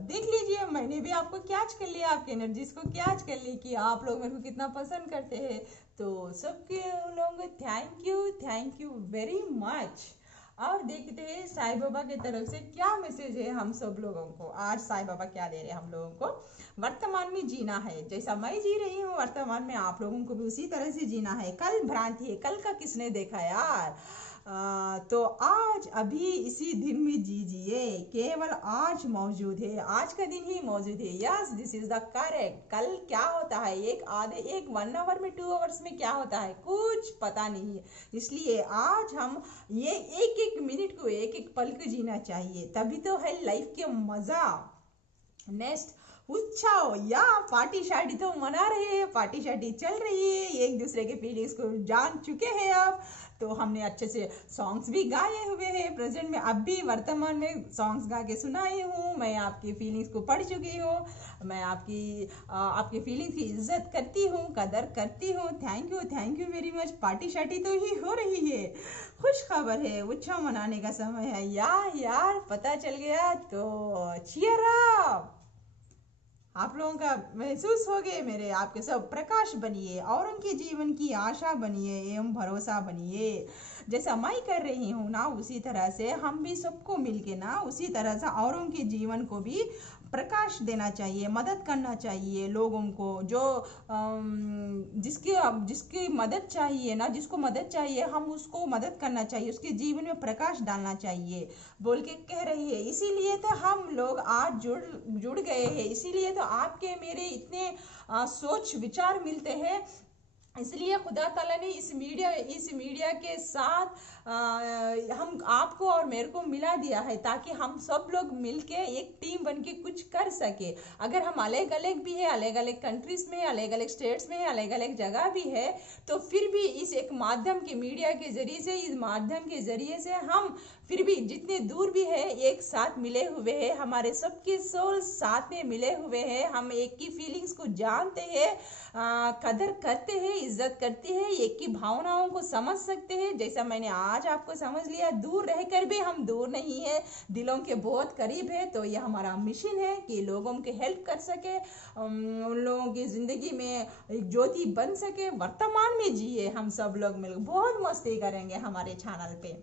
देख लीजिए, मैंने भी आपको कैच कर लिया, आपकी एनर्जीज को कैच कर ली कि आप लोग मेरे को कितना पसंद करते हैं। तो सबके लोगों को थैंक यू वेरी मच। और देखते हैं साईं बाबा की तरफ से क्या मैसेज है हम सब लोगों को। आज साईं बाबा क्या दे रहे हैं हम लोगों को। वर्तमान में जीना है, जैसा मैं जी रही हूँ वर्तमान में आप लोगों को भी उसी तरह से जीना है। कल भ्रांति है, कल का किसने देखा यार। तो आज अभी इसी दिन में जीजिए, केवल आज मौजूद है, आज का दिन ही मौजूद है। Yes, this is the correct. कल क्या होता है, एक 1 आवर में 2 आवर्स में क्या होता है कुछ पता नहीं है। इसलिए आज हम ये एक एक मिनट को, एक एक पल को जीना चाहिए, तभी तो है लाइफ के मजा। नेक्स्ट उत्साह या पार्टी शार्टी तो मना रहे हैं, पार्टी शार्टी चल रही है, एक दूसरे के फीलिंग्स को जान चुके हैं आप। तो हमने अच्छे से सॉन्ग्स भी गाए हुए हैं प्रेजेंट में, अब भी वर्तमान में सॉन्ग्स गा के सुनाई हूँ। मैं आपकी फीलिंग्स को पढ़ चुकी हूँ, मैं आपकी फीलिंग्स की इज्जत करती हूँ, कदर करती हूँ। Thank you very much. Party शार्टी तो ही हो रही है, खुश खबर है, उत्सव मनाने का समय है। यार पता चल गया तो चीयर अप। आप लोगों का महसूस हो गए, मेरे आपके सब प्रकाश बनिए और उनके जीवन की आशा बनिए एवं भरोसा बनिए। जैसा मैं कर रही हूँ ना, उसी तरह से हम भी सबको मिलके ना उसी तरह से औरों के जीवन को भी प्रकाश देना चाहिए, मदद करना चाहिए लोगों को। जो जिसकी मदद चाहिए ना, जिसको मदद चाहिए हम उसको मदद करना चाहिए, उसके जीवन में प्रकाश डालना चाहिए बोल के कह रही है। इसीलिए तो हम लोग आज जुड़ गए हैं, इसीलिए तो आपके मेरे इतने सोच विचार मिलते हैं। इसलिए खुदा ताला ने इस मीडिया के साथ हम आपको और मेरे को मिला दिया है, ताकि हम सब लोग मिलके एक टीम बनके कुछ कर सके। अगर हम अलग अलग भी है, अलग अलग कंट्रीज में, अलग अलग स्टेट्स में, अलग अलग जगह भी है, तो फिर भी इस एक माध्यम के मीडिया के जरिए से, इस माध्यम के जरिए से हम फिर भी जितने दूर भी है एक साथ मिले हुए हैं, हमारे सबके सोल साथ में मिले हुए हैं। हम एक की फीलिंग्स को जानते हैं, कदर करते हैं, इज्जत करते हैं, एक की भावनाओं को समझ सकते हैं। जैसा मैंने आज आपको समझ लिया, दूर रहकर भी हम दूर नहीं है, दिलों के बहुत करीब है। तो यह हमारा मिशन है कि लोगों के हेल्प कर सके, उन लोगों की जिंदगी में एक ज्योति बन सके। वर्तमान में जिए हम सब लोग मिलकर, बहुत मस्ती करेंगे हमारे चैनल पे।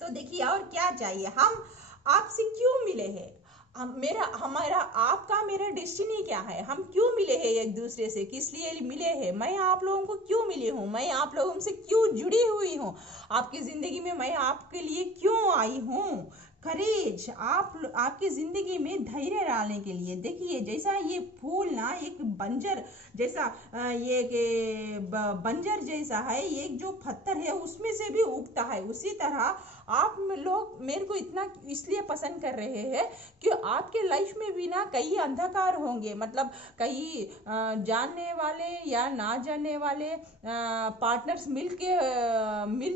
तो देखिए और क्या चाहिए, हम आपसे क्यों मिले हैं, आपका मेरा डेस्टिनी क्या है, हम क्यों मिले हैं एक दूसरे से, किस लिए मिले हैं, मैं आप लोगों को क्यों मिली हूँ, मैं आप लोगों से क्यों जुड़ी हुई हूँ, आपकी जिंदगी में मैं आपके लिए क्यों आई हूँ। करेज, आपकी जिंदगी में धैर्य डालने के लिए। देखिए जैसा ये फूल ना एक बंजर जैसा, ये बंजर जैसा है, ये जो पत्थर है उसमें से भी उगता है, उसी तरह आप लोग मेरे को इतना इसलिए पसंद कर रहे हैं कि आपके लाइफ में भी ना कई अंधकार होंगे, मतलब कई जानने वाले या ना जानने वाले पार्टनर्स मिल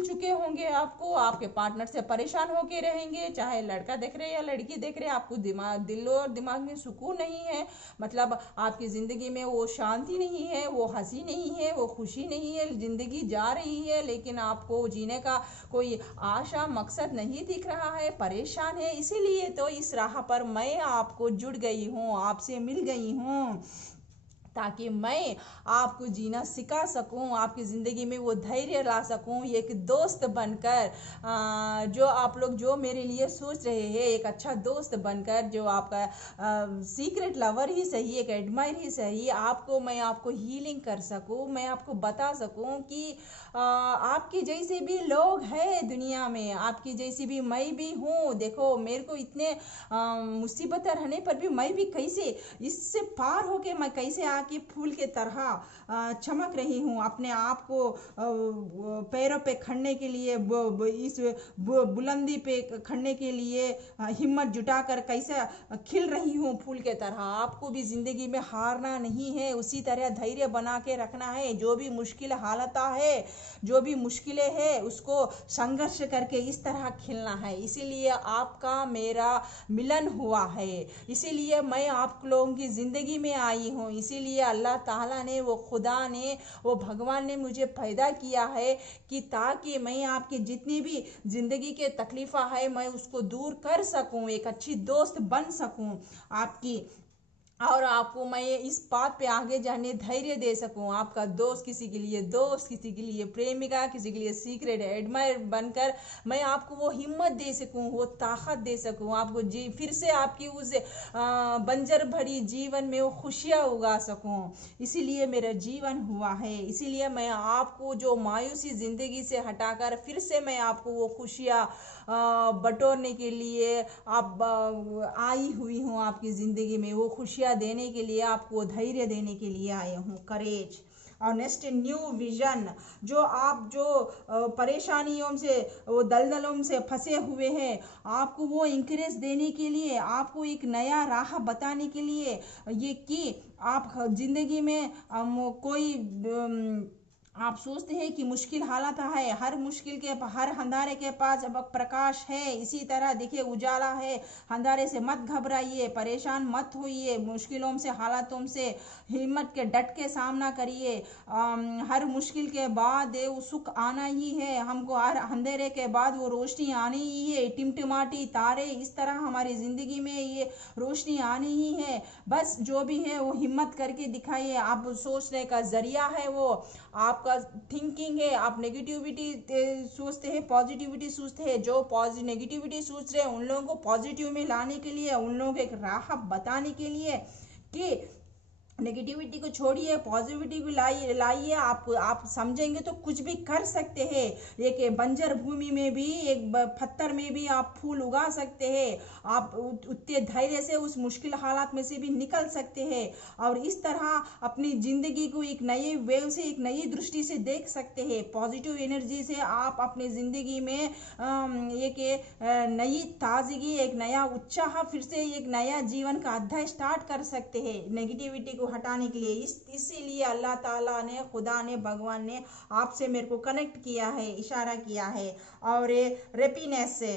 चुके होंगे आपको, आपके पार्टनर से परेशान होके रहेंगे, चाहे लड़का देख रहे या लड़की देख रहे, आपको दिल और दिमाग में सुकून नहीं है, मतलब आपकी जिंदगी में वो शांति नहीं है, वो हंसी नहीं है, वो खुशी नहीं है, जिंदगी जा रही है लेकिन आपको जीने का कोई आशा मकसद नहीं दिख रहा है, परेशान है। इसीलिए तो इस राह पर मैं आपको जुड़ गई हूँ, आपसे मिल गई हूँ, ताकि मैं आपको जीना सिखा सकूं, आपकी ज़िंदगी में वो धैर्य ला सकूं, एक दोस्त बनकर, जो आप लोग जो मेरे लिए सोच रहे हैं, एक अच्छा दोस्त बनकर, जो आपका सीक्रेट लवर ही सही, एक एडमायर ही सही, मैं आपको हीलिंग कर सकूं, मैं आपको बता सकूं कि आपके जैसे भी लोग हैं दुनिया में, आपकी जैसी भी मैं भी हूँ। देखो मेरे को इतने मुसीबत रहने पर भी मैं भी कैसे इससे पार होके मैं कैसे कि फूल के तरह चमक रही हूँ, अपने आप को पैरों पे खड़ने के लिए, इस बुलंदी पे खड़ने के लिए हिम्मत जुटाकर कैसे खिल रही हूँ फूल के तरह। आपको भी जिंदगी में हारना नहीं है, उसी तरह धैर्य बना के रखना है। जो भी मुश्किल हालत है, जो भी मुश्किलें है, उसको संघर्ष करके इस तरह खिलना है। इसीलिए आपका मेरा मिलन हुआ है, इसीलिए मैं आप लोगों की जिंदगी में आई हूँ, इसीलिए इसीलिए अल्लाह ताला ने, वो खुदा ने, वो भगवान ने मुझे पैदा किया है कि ताकि मैं आपकी जितनी भी ज़िंदगी के तकलीफ़ा है मैं उसको दूर कर सकूं, एक अच्छी दोस्त बन सकूं आपकी, और आपको मैं इस बात पे आगे जाने धैर्य दे सकूं। आपका दोस्त, किसी के लिए दोस्त, किसी के लिए प्रेमिका, किसी के लिए सीक्रेट एडमायर बनकर मैं आपको वो हिम्मत दे सकूं, वो ताकत दे सकूं, आपको जी फिर से आपकी उस बंजर भरी जीवन में वो खुशियाँ उगा सकूं। इसीलिए मेरा जीवन हुआ है, इसीलिए मैं आपको जो मायूसी ज़िंदगी से हटाकर फिर से मैं आपको वो खुशियाँ बटोरने के लिए आप आई हुई हूँ आपकी ज़िंदगी में, वो खुशियाँ देने के लिए, आपको धैर्य देने के लिए आई हूँ। करेज, ऑनेस्ट, न्यू विजन। जो आप जो परेशानियों से, वो दलदलों से फंसे हुए हैं, आपको वो इंकरेज देने के लिए, आपको एक नया राह बताने के लिए, ये कि आप ज़िंदगी में कोई आप सोचते हैं कि मुश्किल हालात है, हर मुश्किल के, हर अंधारे के पास अब प्रकाश है। इसी तरह देखिए उजाला है, अंधारे से मत घबराइए, परेशान मत होइए, मुश्किलों से, हालातों से हिम्मत के डट के सामना करिए। हर मुश्किल के बाद वो सुख आना ही है, हमको हर अंधेरे के बाद वो रोशनी आनी ही है। टिमटिमाती तारे, इस तरह हमारी ज़िंदगी में ये रोशनी आनी ही है। बस जो भी है वो हिम्मत करके दिखाइए। आप सोचने का ज़रिया है, वो आपका थिंकिंग है। आप नेगेटिविटी सोचते हैं, पॉजिटिविटी सोचते हैं। जो नेगेटिविटी सोच रहे हैं उन लोगों को पॉजिटिव में लाने के लिए, उन लोगों को एक राह बताने के लिए कि नेगेटिविटी को छोड़िए, पॉजिटिविटी को लाइए। आप समझेंगे तो कुछ भी कर सकते हैं। एक बंजर भूमि में भी, एक पत्थर में भी आप फूल उगा सकते हैं। आप उतने धैर्य से उस मुश्किल हालात में से भी निकल सकते हैं, और इस तरह अपनी ज़िंदगी को एक नए वेव से, एक नई दृष्टि से देख सकते हैं। पॉजिटिव एनर्जी से आप अपनी ज़िंदगी में एक नई ताजगी, एक नया उत्साह, फिर से एक नया जीवन का अध्याय स्टार्ट कर सकते हैं नेगेटिविटी हटाने के लिए। इसीलिए अल्लाह ताला ने, खुदा ने, भगवान ने आपसे मेरे को कनेक्ट किया है, इशारा किया है। और ये रेपीनेस से,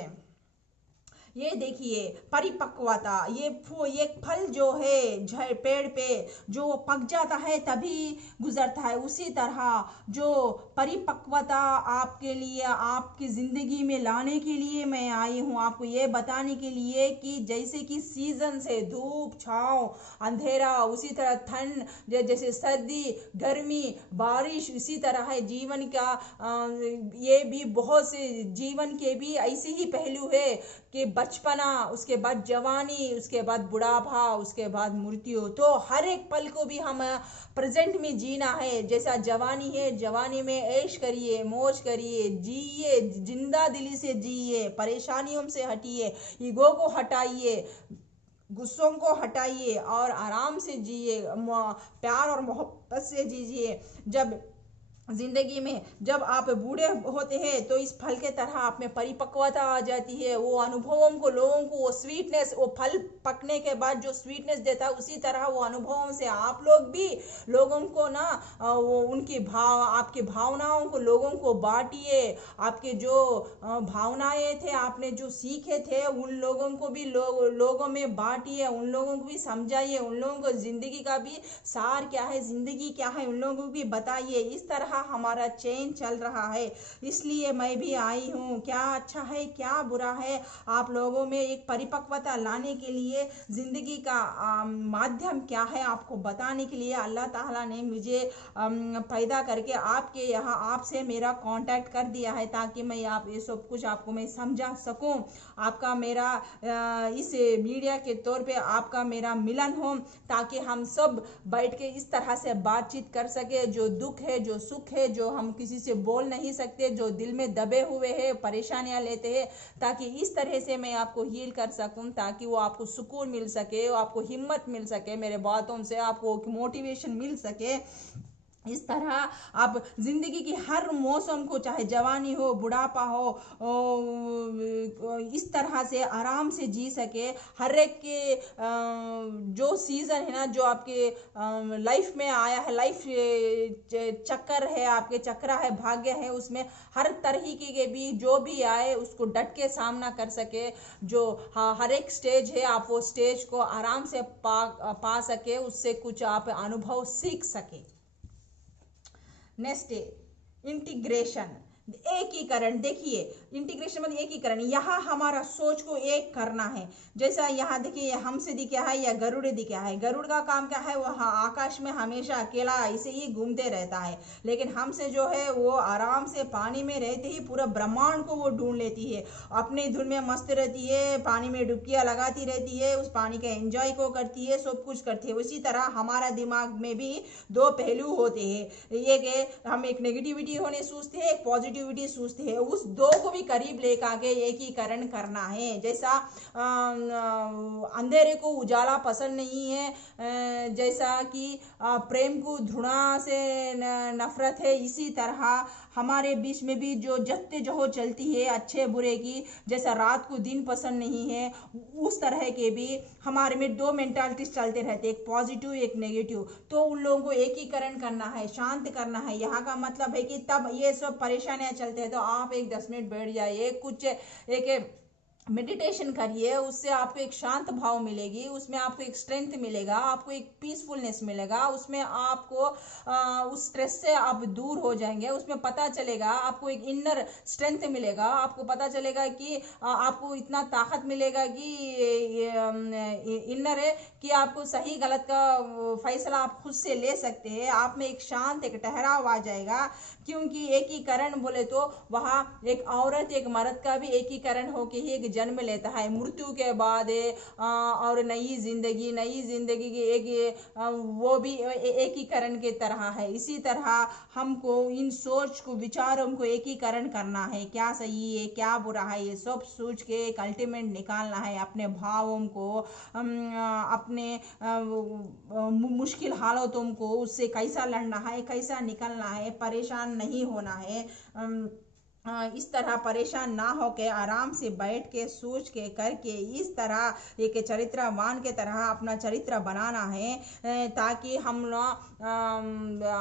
ये देखिए परिपक्वता, ये फल जो है पेड़ पे जो पक जाता है तभी गुजरता है, उसी तरह जो परिपक्वता आपके लिए, आपकी ज़िंदगी में लाने के लिए मैं आई हूँ। आपको ये बताने के लिए कि जैसे कि सीजन से धूप, छाँव, अंधेरा, उसी तरह ठंड, जैसे सर्दी, गर्मी, बारिश, इसी तरह है जीवन का। ये भी बहुत से जीवन के भी ऐसे ही पहलू है कि बचपना, उसके बाद जवानी, उसके बाद बुढ़ापा, उसके बाद मृत्यु। तो हर एक पल को भी हम प्रेजेंट में जीना है। जैसा जवानी है, जवानी में ऐश करिए, मौज करिए, जिए, जिंदा दिली से जिए, परेशानियों से हटिए, ईगो को हटाइए, गुस्सों को हटाइए और आराम से जिए, प्यार और मोहब्बत से जीजिए। जब जिंदगी में जब आप बूढ़े होते हैं तो इस फल के तरह आप में परिपक्वता आ जाती है। वो अनुभवों को, लोगों को वो स्वीटनेस, वो फल पकने के बाद जो स्वीटनेस देता है, उसी तरह वो अनुभवों से आप लोग भी लोगों को ना, वो उनकी आपकी भावनाओं को लोगों को बांटिए। आपके जो भावनाएं थे, आपने जो सीखे थे, उन लोगों को भी लोगों में बांटिए, उन लोगों को भी समझाइए, उन लोगों को जिंदगी का भी सार क्या है, जिंदगी क्या है, उन लोगों को भी बताइए। इस तरह हमारा चेन चल रहा है। इसलिए मैं भी आई हूँ, क्या अच्छा है, क्या बुरा है, आप लोगों में एक परिपक्वता लाने के लिए, जिंदगी का माध्यम क्या है आपको बताने के लिए अल्लाह ताला ने मुझे पैदा करके आपके यहाँ, आपसे मेरा कांटेक्ट कर दिया है, ताकि मैं आप ये सब कुछ आपको मैं समझा सकूं। आपका मेरा इस मीडिया के तौर पे आपका मेरा मिलन हो, ताकि हम सब बैठ के इस तरह से बातचीत कर सके। जो दुख है, जो सुख है, जो हम किसी से बोल नहीं सकते, जो दिल में दबे हुए हैं, परेशानियां लेते हैं, ताकि इस तरह से मैं आपको हील कर सकूं, ताकि वो आपको सुकून मिल सके, आपको हिम्मत मिल सके, मेरे बातों से आपको मोटिवेशन मिल सके। इस तरह आप जिंदगी की हर मौसम को, चाहे जवानी हो, बुढ़ापा हो, इस तरह से आराम से जी सके। हर एक के जो सीजन है ना, जो आपके लाइफ में आया है, लाइफ चक्कर है, आपके चक्र है, भाग्य है, उसमें हर तरीके के भी जो भी आए उसको डट के सामना कर सके। जो हर एक स्टेज है, आप वो स्टेज को आराम से पा सके, उससे कुछ आप अनुभव सीख सके। नेक्स्ट है इंटीग्रेशन, एकीकरण। देखिए इंटीग्रेशन मतलब एकीकरण, यहाँ हमारा सोच को एक करना है। जैसा यहाँ देखिए हमसे दिखा है या गरुड़ दिखा है, गरुड़ का काम क्या है, वह आकाश में हमेशा अकेला ऐसे ही घूमते रहता है, लेकिन हमसे जो है वो आराम से पानी में रहते ही पूरा ब्रह्मांड को वो ढूंढ लेती है, अपनी धुन में मस्त रहती है, पानी में डुबकियां लगाती रहती है, उस पानी का एंजॉय को करती है, सब कुछ करती है। उसी तरह हमारा दिमाग में भी दो पहलू होते हैं, एक हम एक नेगेटिविटी होने सोचते हैं, एक पॉजिटिविटी सोचते हैं, उस दो को भी करीब लेकर के एकीकरण करना है। जैसा अंधेरे को उजाला पसंद नहीं है, जैसा कि प्रेम को धुआं से नफरत है, इसी तरह हमारे बीच में भी जो जद्दोजहद चलती है अच्छे बुरे की, जैसा रात को दिन पसंद नहीं है, उस तरह के भी हमारे में दो मेंटालिटीज चलते रहते, एक पॉजिटिव एक नेगेटिव। तो उन लोगों को एकीकरण करना है, शांत करना है। यहाँ का मतलब है कि तब ये सब परेशानियां चलते हैं तो आप एक 10 मिनट बैठ जाइए, कुछ एक मेडिटेशन करिए, उससे आपको एक शांत भाव मिलेगी, उसमें आपको एक स्ट्रेंथ मिलेगा, आपको एक पीसफुलनेस मिलेगा, उसमें आपको उस स्ट्रेस से आप दूर हो जाएंगे, उसमें पता चलेगा आपको एक इनर स्ट्रेंथ मिलेगा, आपको पता चलेगा कि आपको इतना ताकत मिलेगा कि इनर है कि आपको सही गलत का फैसला आप खुद से ले सकते हैं। आप में एक शांत एक ठहराव आ जाएगा, क्योंकि एकीकरण बोले तो वहाँ एक औरत एक मर्द का भी एकीकरण होके ही एक जन्म लेता है, मृत्यु के बाद और नई जिंदगी की एक वो भी एकीकरण के तरह है। इसी तरह हमको इन सोच को विचारों को एकीकरण करना है, क्या सही है क्या बुरा है, ये सब सोच के एक अल्टीमेट निकालना है। अपने भावों को अपने मुश्किल हालातों को उससे कैसा लड़ना है, कैसा निकलना है, परेशान नहीं होना है। इस तरह परेशान ना होके आराम से बैठ के सोच के करके इस तरह एक चरित्रवान के तरह अपना चरित्र बनाना है, ताकि हम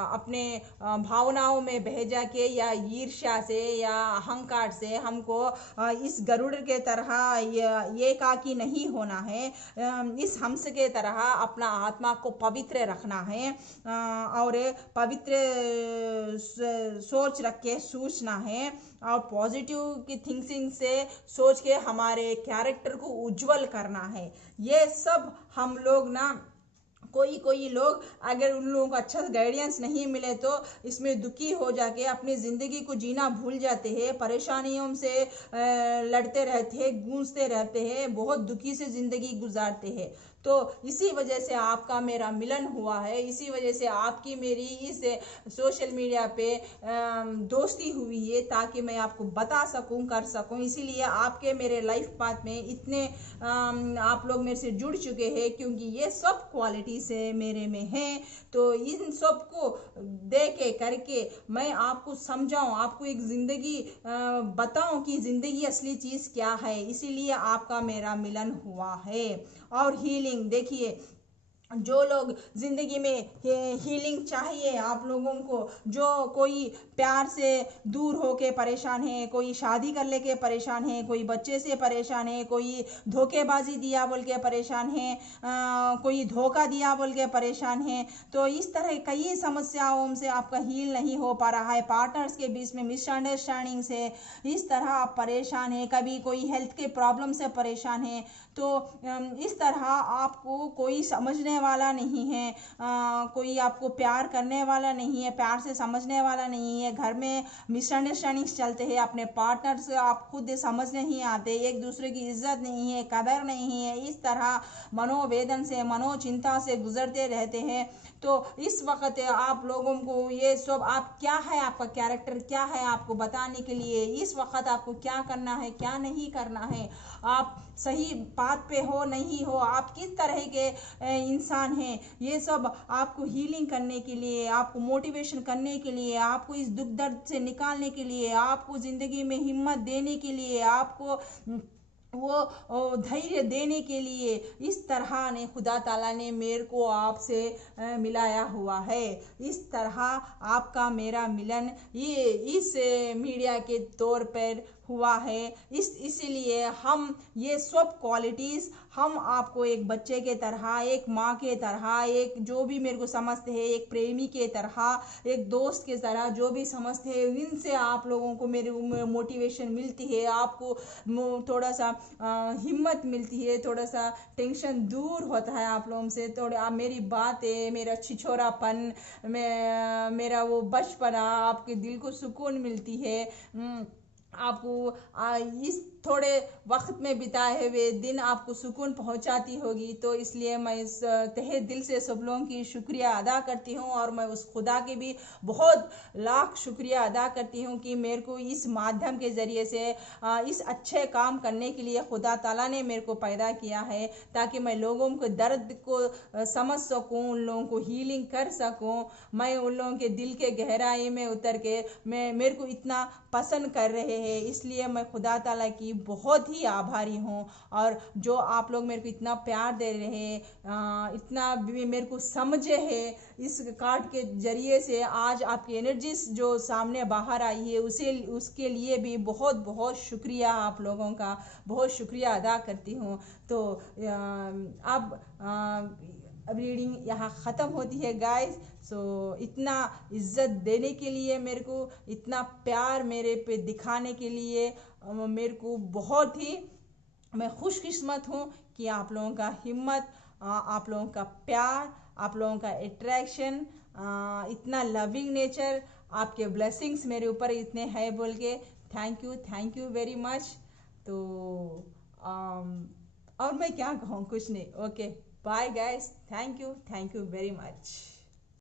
अपने भावनाओं में बह जाके या ईर्ष्या से या अहंकार से हमको इस गरुड़ के तरह एकाकी नहीं होना है। इस हंस के तरह अपना आत्मा को पवित्र रखना है और पवित्र सोच रख के सोचना है और पॉजिटिव की थिंकिंग से सोच के हमारे कैरेक्टर को उज्जवल करना है। ये सब हम लोग ना कोई लोग अगर उन लोगों को अच्छा गाइडेंस नहीं मिले तो इसमें दुखी हो जाके अपनी ज़िंदगी को जीना भूल जाते हैं, परेशानियों से लड़ते रहते हैं, गूंजते रहते हैं, बहुत दुखी से ज़िंदगी गुजारते हैं। तो इसी वजह से आपका मेरा मिलन हुआ है, इसी वजह से आपकी मेरी इस सोशल मीडिया पे दोस्ती हुई है, ताकि मैं आपको बता सकूं कर सकूं। इसीलिए आपके मेरे लाइफ पाथ में इतने आप लोग मेरे से जुड़ चुके हैं, क्योंकि ये सब क्वालिटी से मेरे में है। तो इन सब को दे के करके मैं आपको समझाऊं, आपको एक ज़िंदगी बताऊं कि ज़िंदगी असली चीज़ क्या है। इसीलिए आपका मेरा मिलन हुआ है। और हीलिंग, देखिए जो लोग जिंदगी में हीलिंग चाहिए आप लोगों को, जो कोई प्यार से दूर होके परेशान है, कोई शादी कर लेके परेशान है, कोई बच्चे से परेशान है, कोई धोखेबाजी दिया बोल के परेशान है, कोई धोखा दिया बोल के परेशान है, तो इस तरह कई समस्याओं से आपका हील नहीं हो पा रहा है, पार्टनर्स के बीच में मिसअंडरस्टैंडिंग से इस तरह आप परेशान है, कभी कोई हेल्थ के प्रॉब्लम से परेशान है, तो इस तरह आपको कोई समझने वाला नहीं है, कोई आपको प्यार करने वाला नहीं है, प्यार से समझने वाला नहीं है, घर में मिसअंडरस्टैंडिंग्स चलते हैं, अपने पार्टनर से आप खुद समझ नहीं आते, एक दूसरे की इज्जत नहीं है, कदर नहीं है, इस तरह मनोवेदन से मनोचिंता से गुजरते रहते हैं। तो इस वक्त आप लोगों को ये सब आप क्या है, आपका कैरेक्टर क्या है, आपको बताने के लिए इस वक्त आपको क्या करना है क्या नहीं करना है, आप सही बात पे हो नहीं हो, आप किस तरह के इंसान हैं, ये सब आपको हीलिंग करने के लिए, आपको मोटिवेशन करने के लिए, आपको इस दुख दर्द से निकालने के लिए, आपको ज़िंदगी में हिम्मत देने के लिए, आपको वो धैर्य देने के लिए इस तरह ने खुदा ताला ने मेरे को आपसे मिलाया हुआ है। इस तरह आपका मेरा मिलन ये इस मीडिया के तौर पर हुआ है। इसीलिए हम ये सब क्वालिटीज़ हम आपको एक बच्चे के तरह, एक माँ के तरह, एक जो भी मेरे को समझते हैं, एक प्रेमी के तरह, एक दोस्त के तरह जो भी समझते हैं, इनसे आप लोगों को मेरे मोटिवेशन मिलती है, आपको थोड़ा सा हिम्मत मिलती है, थोड़ा सा टेंशन दूर होता है आप लोगों से। थोड़े आप मेरी बातें, मेरा छिछोरापन, मेरा वो बचपना, आपके दिल को सुकून मिलती है। आपको इस थोड़े वक्त में बिताए हुए दिन आपको सुकून पहुंचाती होगी। तो इसलिए मैं इस तहे दिल से सब लोगों की शुक्रिया अदा करती हूं, और मैं उस खुदा के भी बहुत लाख शुक्रिया अदा करती हूं कि मेरे को इस माध्यम के ज़रिए से इस अच्छे काम करने के लिए खुदा ताला ने मेरे को पैदा किया है, ताकि मैं लोगों को दर्द को समझ सकूं, उन लोगों को हीलिंग कर सकूं। मैं उन लोगों के दिल के गहराई में उतर के मेरे को इतना पसंद कर रहे हैं, इसलिए मैं खुदा ताला की बहुत ही आभारी हूँ। और जो आप लोग मेरे को इतना प्यार दे रहे हैं, इतना भी मेरे को समझे है, इस कार्ड के जरिए से आज आपकी एनर्जीज जो सामने बाहर आई है उसके लिए भी बहुत बहुत शुक्रिया, आप लोगों का बहुत शुक्रिया अदा करती हूँ। तो अब रीडिंग यहाँ ख़त्म होती है गाइस। सो इतना इज्जत देने के लिए, मेरे को इतना प्यार मेरे पे दिखाने के लिए मेरे को बहुत ही मैं खुशकिस्मत हूँ कि आप लोगों का हिम्मत, आप लोगों का प्यार, आप लोगों का अट्रैक्शन, इतना लविंग नेचर, आपके ब्लेसिंग्स मेरे ऊपर इतने हैं बोल के थैंक यू वेरी मच। तो और मैं क्या कहूँ, कुछ नहीं। Okay bye guys, thank you very much.